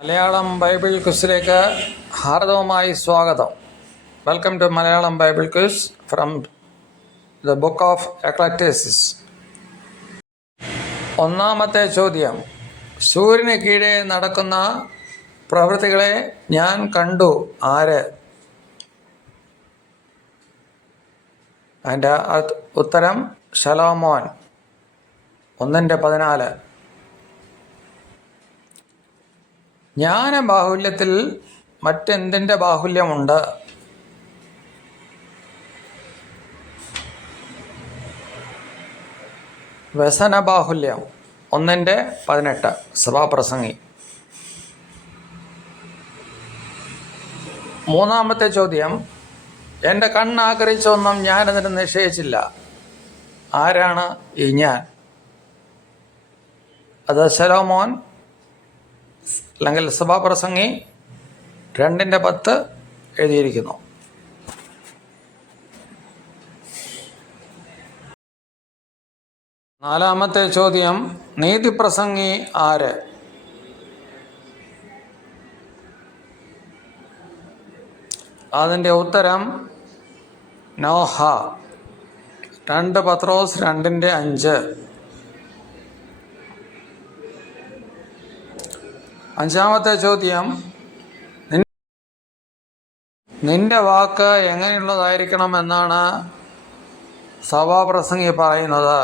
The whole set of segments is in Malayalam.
മലയാളം ബൈബിൾ ക്വിസിലേക്ക് ഹാർദവമായി സ്വാഗതം. Welcome to Malayalam Bible quiz from the book of Ecclesiastes. ഒന്നാമത്തെ ചോദ്യം: സൂര്യന് കീഴെ നടക്കുന്ന പ്രവൃത്തികളെ ഞാൻ കണ്ടു, ആര്? അതിൻ്റെ ഉത്തരം ശലോമോൻ. 1:14. ജ്ഞാനബാഹുല്യത്തിൽ മറ്റെന്തിൻ്റെ ബാഹുല്യമുണ്ട്? വ്യസനബാഹുല്യം. 1:18 സഭാപ്രസംഗി. മൂന്നാമത്തെ ചോദ്യം: എൻ്റെ കണ്ണാഗ്രഹിച്ചൊന്നും ഞാനതിന് നിശ്ചയിച്ചില്ല, ആരാണ് ഈ ഞാൻ? അത് ശലോമോൻ അല്ലെങ്കിൽ സഭാപ്രസംഗി. 2:10 എഴുതിയിരിക്കുന്നു. നാലാമത്തെ ചോദ്യം: നീതിപ്രസംഗി ആര്? അതിൻ്റെ ഉത്തരം നോഹ. 2 പത്രോസ് 2:5. അഞ്ചാമത്തെ ചോദ്യം: നിന്റെ വാക്ക് എങ്ങനെയുള്ളതായിരിക്കണമെന്നാണ് സഭാപ്രസംഗി പറയുന്നത്?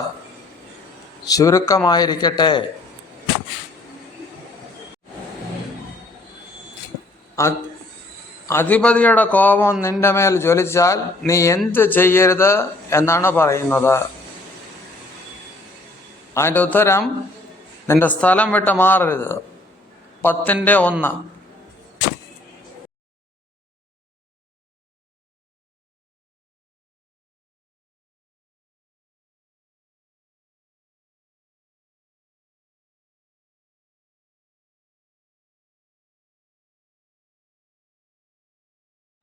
ചുരുക്കമായിരിക്കട്ടെ. അധിപതിയുടെ കോപം നിന്റെ മേൽ ജ്വലിച്ചാൽ നീ എന്ത് ചെയ്യരുത് എന്നാണ് പറയുന്നത്? അതിൻ്റെ ഉത്തരം നിന്റെ സ്ഥലം വിട്ട് മാറരുത്. 10:1.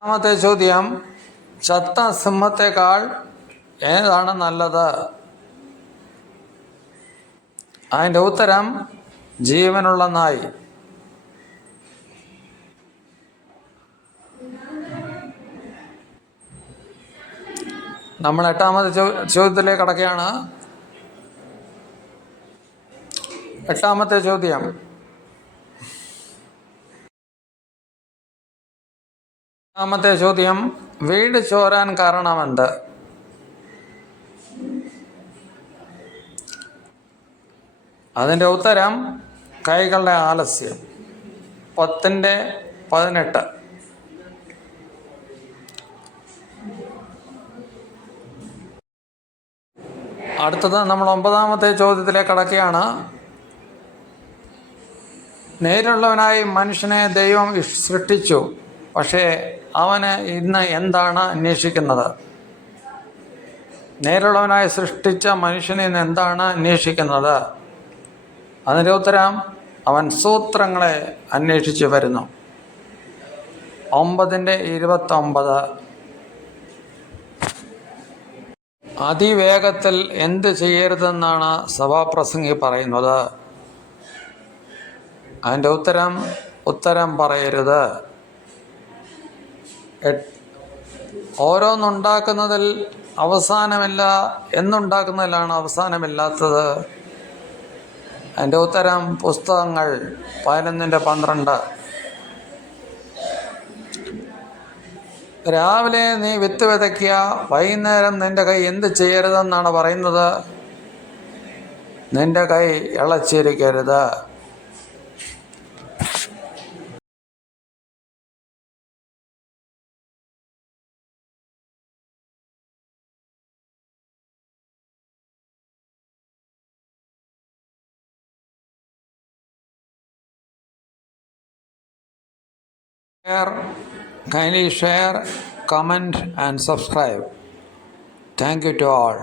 രണ്ടാമത്തെ ചോദ്യം: ചത്ത സിംഹത്തേക്കാൾ ഏതാണ് നല്ലത്? അതിൻ്റെ ഉത്തരം ജീവനുള്ള നായി. നമ്മൾ 8ാമത്തെ ചോദ്യത്തിലേക്ക് കടക്കുകയാണ്. 8ാമത്തെ ചോദ്യം: വീട് ചോരാൻ കാരണമെന്ത്? അതിൻ്റെ ഉത്തരം കൈകളുടെ ആലസ്യം. 10:18. അടുത്തത് നമ്മൾ 9ാമത്തെ ചോദ്യത്തിലേക്ക് കടക്കുകയാണ്. നേരുള്ളവനായി മനുഷ്യനെ ദൈവം സൃഷ്ടിച്ചു, പക്ഷേ അവന് ഇന്ന് എന്താണ് അന്വേഷിക്കുന്നത്? നേരുള്ളവനായി സൃഷ്ടിച്ച മനുഷ്യന് ഇന്ന് എന്താണ് അന്വേഷിക്കുന്നത്? അതിൻ്റെ ഉത്തരം അവൻ സൂത്രങ്ങളെ അന്വേഷിച്ച് വരുന്നു. 9:29. അതിവേഗത്തിൽ എന്ത് ചെയ്യരുതെന്നാണ് സഭാപ്രസംഗി പറയുന്നത്? അതിൻ്റെ ഉത്തരം പറയരുത്. ഓരോന്നുണ്ടാക്കുന്നതിൽ അവസാനമില്ല, എന്നുണ്ടാക്കുന്നതിലാണ് അവസാനമില്ലാത്തത്? അതിൻ്റെ ഉത്തരം പുസ്തകങ്ങൾ. 11:12. രാവിലെ നീ വിത്ത് വിതയ്ക്കുക, വൈകുന്നേരം നിന്റെ കൈ എന്ത് ചെയ്യരുതെന്നാണ് പറയുന്നത്? നിന്റെ കൈ ഇളച്ചിരിക്കരുത്. Kindly share, comment and subscribe. Thank you to all.